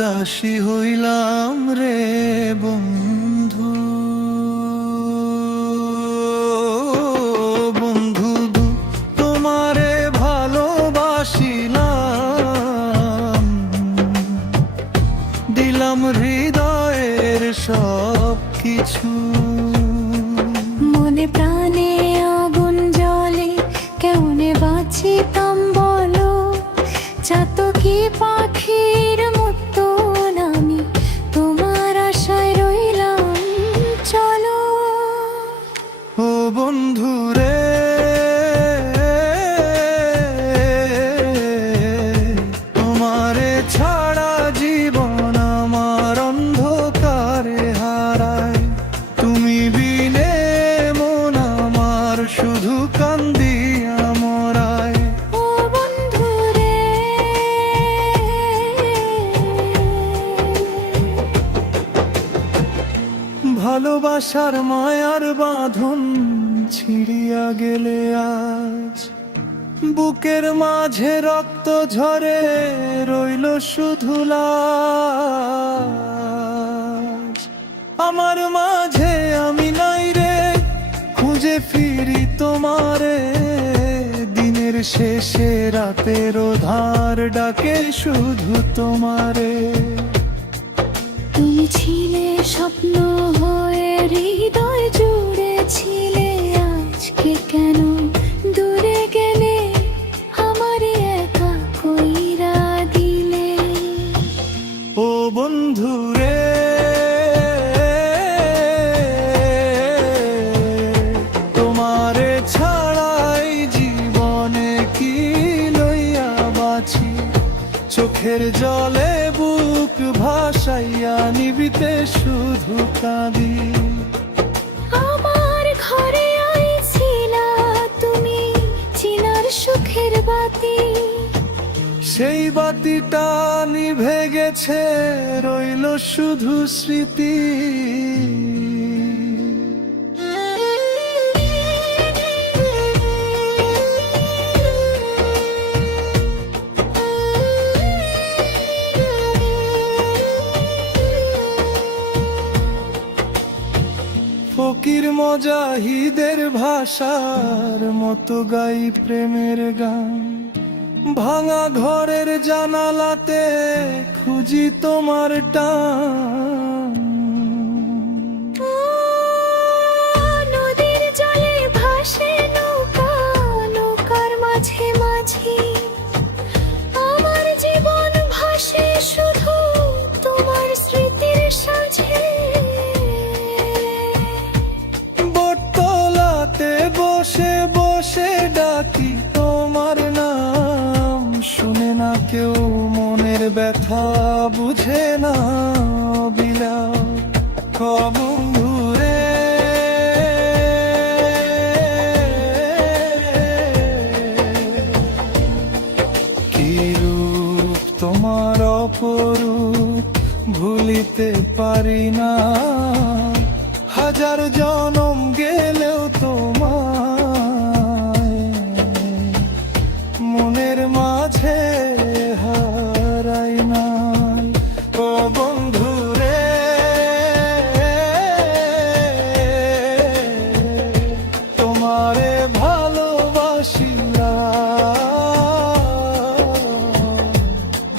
দাসী হইলাম রে বন্ধু। বন্ধু তোমারে ভালোবাসিলাম, দিলাম হৃদয়ের সব কিছু। মনে প্রাণে আগুন জ্বলে, কেমনে বাঁচিতাম বলো। চাতকি পাখির মতন আমি তোমার আশায় রইলাম, চলো। ও বন্ধু রে, তোমারে ছাড়া জীবন আমার অন্ধকারে হারায়। তুমি বিনে মন আমার শুধু কান্দিয়া মরায়। ও বন্ধু রে, ভালোবাসার মায়ার বাঁধন ছিড়িয়া গেলে আজ, বুকের মাঝে রক্ত ঝরে রইল শুধু লাজ। আমার মাঝে আমি নাই রে, খুঁজে ফিরি তোমারে। দিনের শেষে রাতের ধার ডাকে শুধু তোমারে। তুমি ছিলে স্বপ্ন হয়ে, হৃদয় জুড়ে ছিলে। আজকে কেন দূরে গেলে, আমারই একা কইরা দিলে। ও বন্ধু রে, তোমারে ছাড়াই জীবনে কি লইয়া বাঁচি। চোখের জলে বুক ভাসাইয়া নিবিতে শুধু কাঁদি। আমার ঘরে আইছিলা তুমি, চিনার সুখের বাতি। সেই বাতিটা নিভে গেছে, রইল শুধু স্মৃতি। ফকির মুজাহিদের ভাষার মতো গাই প্রেমের গান। ভাঙা ঘরের জানালাতে খুঁজি তোমার টান। নদীর জলে ভাসে নৌকা, নৌকার মাঝে মাঝে আমার জীবন ভাসে শুধু তোমার স্মৃতির সাথে। বোটতলাতে বসে বসে ডাকি তোমার নাম, শুনে না কেউ মনের ব্যথা, বুঝে না বিলাপ। বন্ধু রে, কি রূপ তোমার অপরূপ, ভুলিতে পারি না। হাজার জনম গেলেও তোমায় মনের মাঝে হারাই নাই। ও বন্ধু রে, তোমারে ভালোবাসিলাম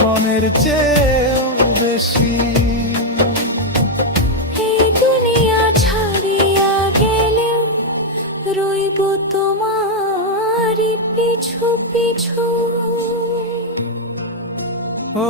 মনের চেয়েও বেশি। এই দুনিয়া ছাড়িয়া গেলেও রইব তোমারই পিছু পিছু। ও